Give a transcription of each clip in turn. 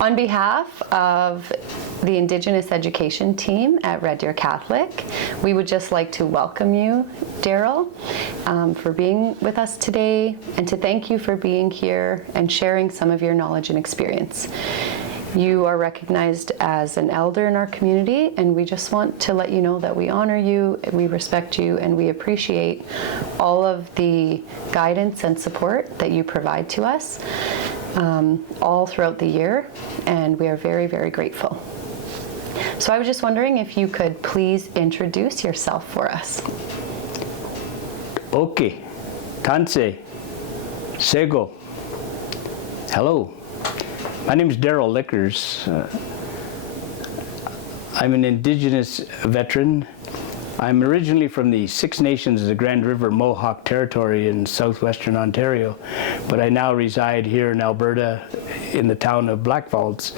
On behalf of the Indigenous Education team at Red Deer Catholic, we would just like to welcome you, Darryl, for being with us today, and to thank you for being here and sharing some of your knowledge and experience. You are recognized as an elder in our community, and we just want to let you know that we honor you, we respect you, and we appreciate all of the guidance and support that you provide to us all throughout the year, and we are very, very grateful. So I was just wondering if you could please introduce yourself for us. Okay, Tanse, Sego. Hello, my name is Darryl Lickers. I'm an Indigenous veteran. I'm originally from the Six Nations of the Grand River Mohawk Territory in southwestern Ontario, but I now reside here in Alberta in the town of Blackfalds,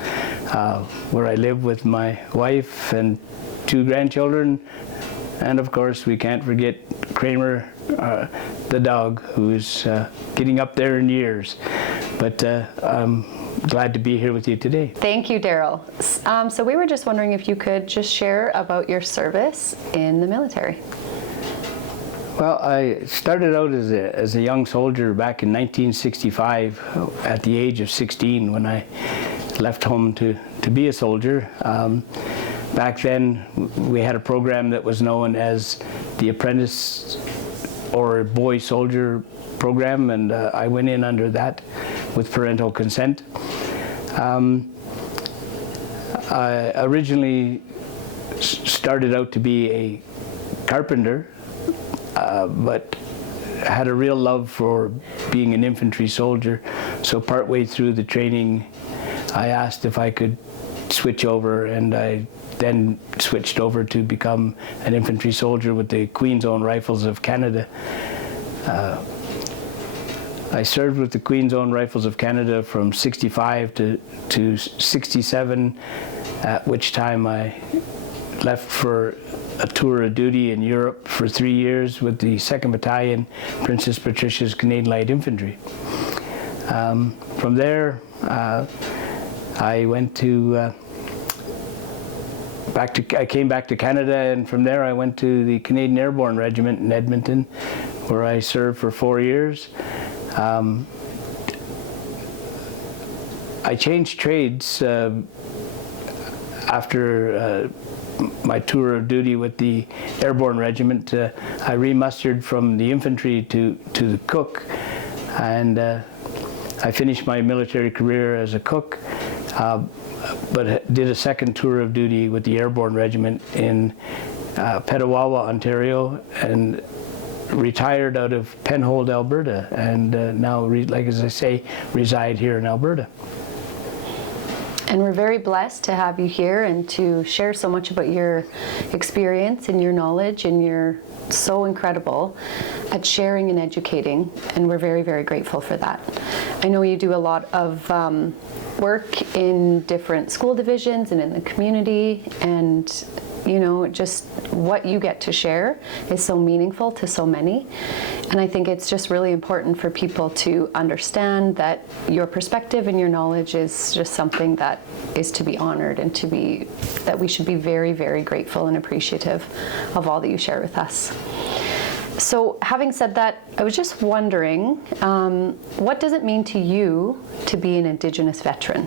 where I live with my wife and 2 grandchildren, and of course we can't forget Kramer, the dog, who's getting up there in years. But I'm glad to be here with you today. Thank you, Darryl. So we were just wondering if you could just share about your service in the military. Well, I started out as a young soldier back in 1965 at the age of 16 when I left home to be a soldier. Back then we had a program that was known as the Apprentice or Boy Soldier program, and I went in under that with parental consent. I originally started out to be a carpenter, but had a real love for being an infantry soldier. So partway through the training, I asked if I could switch over, and I then switched over to become an infantry soldier with the Queen's Own Rifles of Canada. I served with the Queen's Own Rifles of Canada from 65 to 67, at which time I left for a tour of duty in Europe for 3 years with the 2nd Battalion, Princess Patricia's Canadian Light Infantry. From there, I went to I came back to Canada, and from there I went to the Canadian Airborne Regiment in Edmonton, where I served for 4 years. I changed trades after my tour of duty with the Airborne Regiment. I remustered from the infantry to the cook, and I finished my military career as a cook, but did a second tour of duty with the Airborne Regiment in Petawawa, Ontario, and retired out of Penhold, Alberta, and now, like as I say, reside here in Alberta. And we're very blessed to have you here and to share so much about your experience and your knowledge, and you're so incredible at sharing and educating, and we're very, very grateful for that. I know you do a lot of work in different school divisions and in the community, and you know, just what you get to share is so meaningful to so many. And I think it's just really important for people to understand that your perspective and your knowledge is just something that is to be honored, and that we should be very, very grateful and appreciative of all that you share with us. So having said that, I was just wondering, what does it mean to you to be an Indigenous veteran?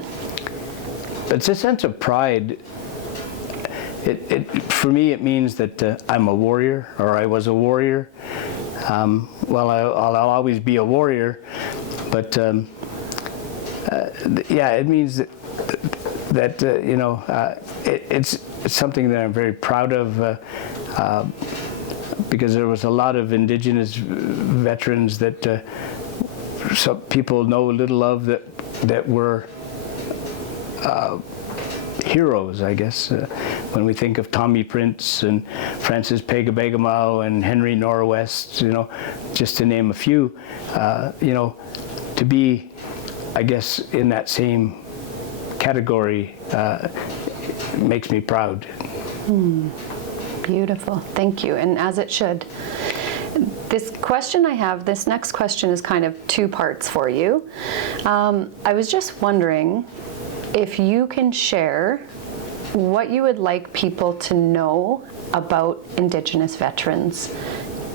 It's a sense of pride. For me, it means that I'm a warrior, or I was a warrior. Well, I'll always be a warrior, but yeah, it means that you know, it's something that I'm very proud of, because there was a lot of Indigenous veterans that some people know little of that were heroes, I guess. When we think of Tommy Prince and Francis Pegabegamaw and Henry Norwest, you know, just to name a few, you know, to be, I guess, in that same category makes me proud. Beautiful, thank you, and as it should. This question I have, this next question is kind of 2 parts for you. I was just wondering, if you can share what you would like people to know about Indigenous veterans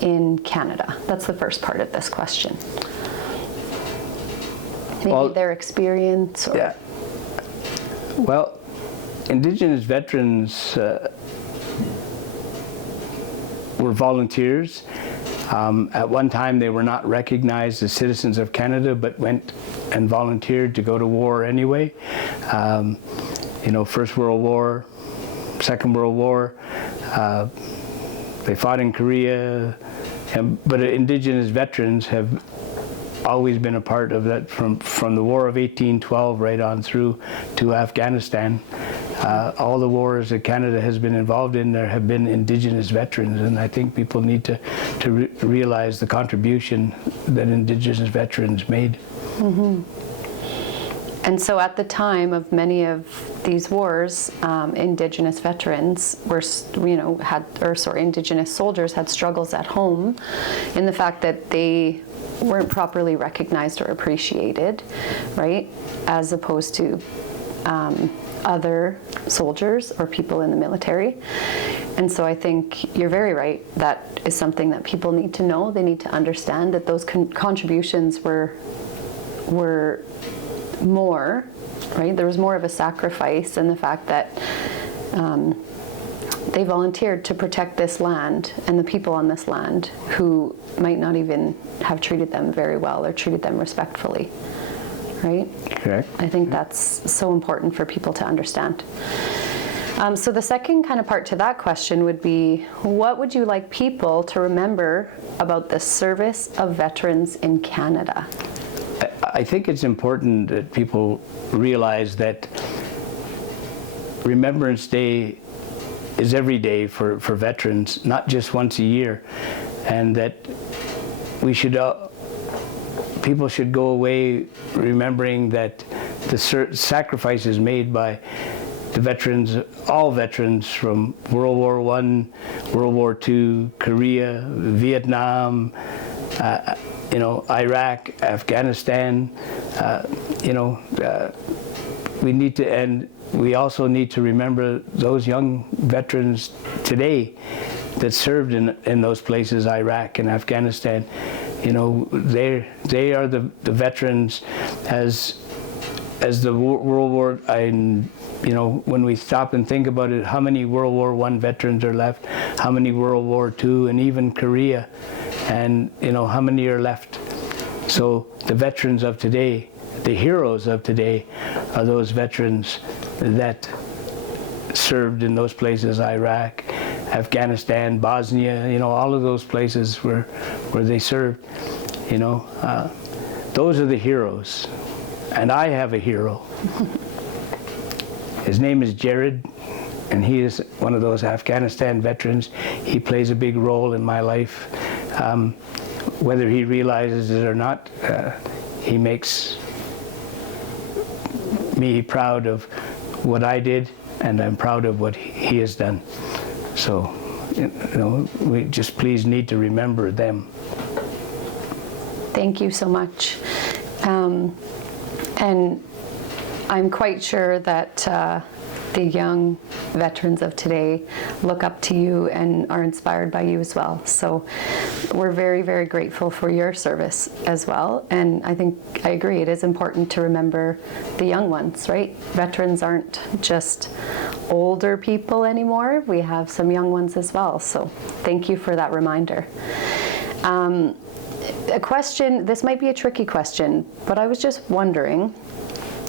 in Canada. That's the first part of this question. Maybe their experience. Or... Yeah. Well, Indigenous veterans were volunteers. At one time, they were not recognized as citizens of Canada, but went and volunteered to go to war anyway. First World War, Second World War. They fought in Korea, but Indigenous veterans have always been a part of that from the War of 1812 right on through to Afghanistan. All the wars that Canada has been involved in, there have been Indigenous veterans, and I think people need to realize the contribution that Indigenous veterans made. Mm-hmm. And so at the time of many of these wars, Indigenous veterans were, Indigenous soldiers had struggles at home in the fact that they weren't properly recognized or appreciated, right? As opposed to other soldiers or people in the military. And so I think you're very right. That is something that people need to know. They need to understand that those contributions were more, right? There was more of a sacrifice in the fact that they volunteered to protect this land and the people on this land who might not even have treated them very well or treated them respectfully, right? Correct. I think that's so important for people to understand. So the second kind of part to that question would be, what would you like people to remember about the service of veterans in Canada? I think it's important that people realize that Remembrance Day is every day for veterans, not just once a year, and that we should people should go away remembering that the sacrifices made by the veterans, all veterans from World War I, World War II, Korea, Vietnam, Iraq, Afghanistan, we need to, and we also need to remember those young veterans today that served in those places, Iraq and Afghanistan. They are the veterans as the World War, when we stop and think about it, how many World War I veterans are left, how many World War II, and even Korea, and how many are left. So the veterans of today, the heroes of today, are those veterans that served in those places, Iraq, Afghanistan, Bosnia, all of those places where they served. Those are the heroes. And I have a hero. His name is Jared, and he is one of those Afghanistan veterans. He plays a big role in my life. Whether he realizes it or not, he makes me proud of what I did, and I'm proud of what he has done. So, we just please need to remember them. Thank you so much. And I'm quite sure that the young veterans of today look up to you and are inspired by you as well. So we're very, very grateful for your service as well. And I agree, it is important to remember the young ones, right? Veterans aren't just older people anymore. We have some young ones as well. So thank you for that reminder. A question, this might be a tricky question, but I was just wondering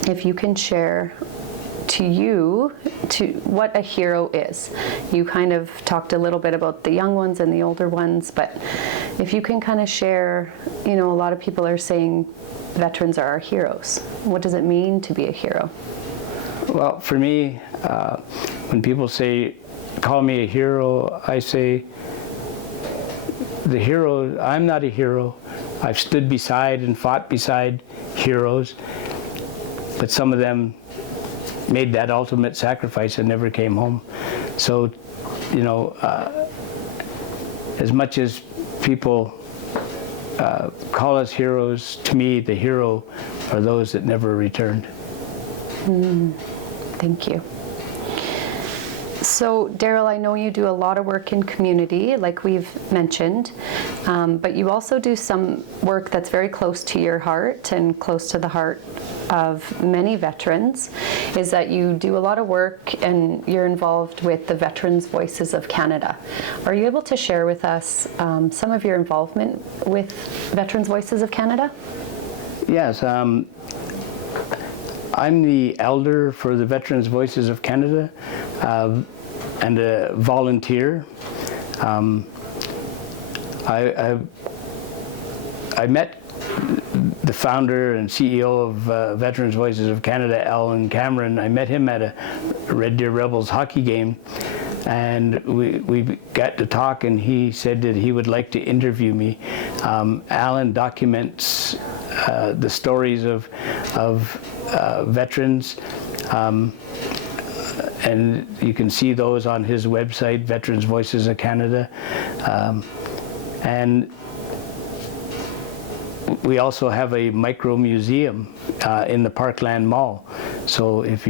if you can share to what a hero is. You kind of talked a little bit about the young ones and the older ones, but if you can kind of share, a lot of people are saying veterans are our heroes. What does it mean to be a hero? Well, for me, when people call me a hero, I say, I'm not a hero. I've stood beside and fought beside heroes, but some of them made that ultimate sacrifice and never came home. So, as much as people call us heroes, to me, the hero are those that never returned. Thank you. So, Darryl, I know you do a lot of work in community, like we've mentioned, but you also do some work that's very close to your heart and close to the heart of many veterans, is that you do a lot of work and you're involved with the Veterans Voices of Canada. Are you able to share with us some of your involvement with Veterans Voices of Canada? Yes, I'm the elder for the Veterans Voices of Canada and a volunteer. I met the founder and CEO of Veterans Voices of Canada, Alan Cameron. I met him at a Red Deer Rebels hockey game, and we got to talk, and he said that he would like to interview me. Alan documents the stories of veterans, and you can see those on his website, Veterans Voices of Canada. And we also have a micro museum in the Parkland Mall. So if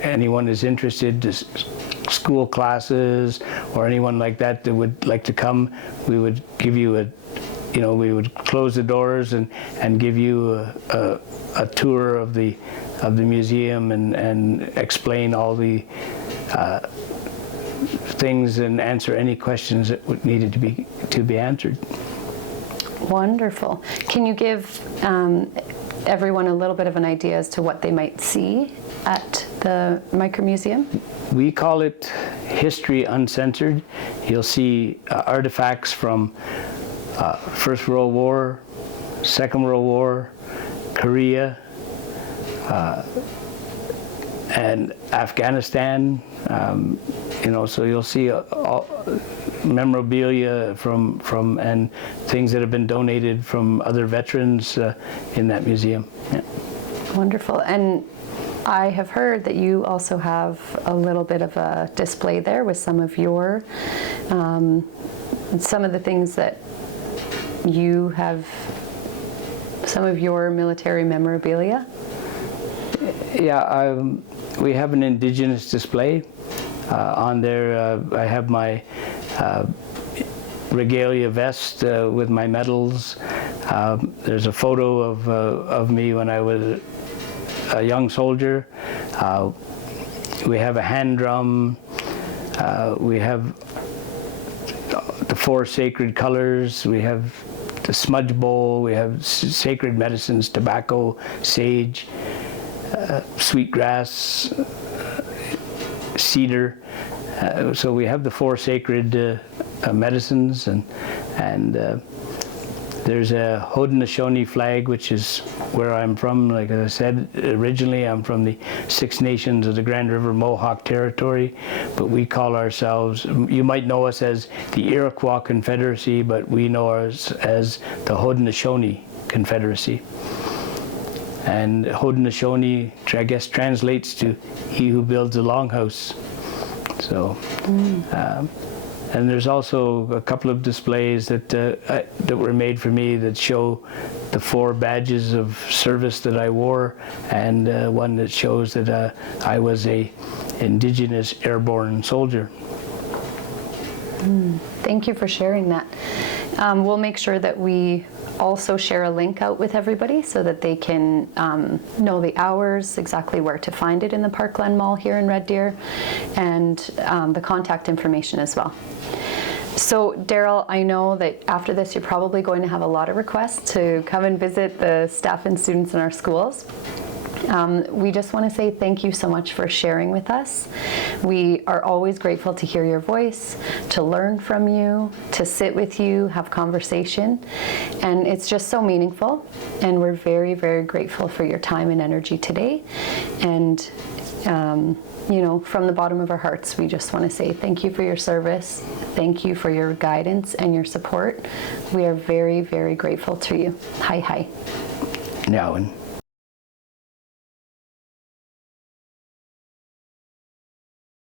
anyone is interested, school classes or anyone like that that would like to come, we would give you we would close the doors and give you a tour of the museum and explain all the things and answer any questions that needed to be answered. Wonderful. Can you give everyone a little bit of an idea as to what they might see at the Micromuseum? We call it History Uncensored. You'll see artifacts from First World War, Second World War, Korea, and Afghanistan. So you'll see all memorabilia from and things that have been donated from other veterans in that museum. Yeah. Wonderful. And I have heard that you also have a little bit of a display there with some of your some of the things that you have, some of your military memorabilia. Yeah, we have an Indigenous display. On there, I have my regalia vest with my medals. There's a photo of me when I was a young soldier. We have a hand drum. We have the 4 sacred colors. We have the smudge bowl. We have sacred medicines, tobacco, sage, sweetgrass, cedar. So we have the 4 sacred medicines, and there's a Haudenosaunee flag, which is where I'm from. Like I said, originally I'm from the 6 Nations of the Grand River Mohawk Territory, but we call ourselves, you might know us as the Iroquois Confederacy, but we know us as the Haudenosaunee Confederacy. And Haudenosaunee, I guess, translates to he who builds a longhouse. So, and there's also a couple of displays that were made for me that show the 4 badges of service that I wore, and one that shows that I was a Indigenous airborne soldier. Thank you for sharing that. We'll make sure that we also share a link out with everybody so that they can know the hours, exactly where to find it in the Parkland Mall here in Red Deer, and the contact information as well. So, Darryl, I know that after this you're probably going to have a lot of requests to come and visit the staff and students in our schools. We just want to say thank you so much for sharing with us. We are always grateful to hear your voice, to learn from you, to sit with you, have conversation, and it's just so meaningful, and we're very, very grateful for your time and energy today. And from the bottom of our hearts, we just want to say thank you for your service, thank you for your guidance and your support. We are very, very grateful to you. Hi, hi. Now, and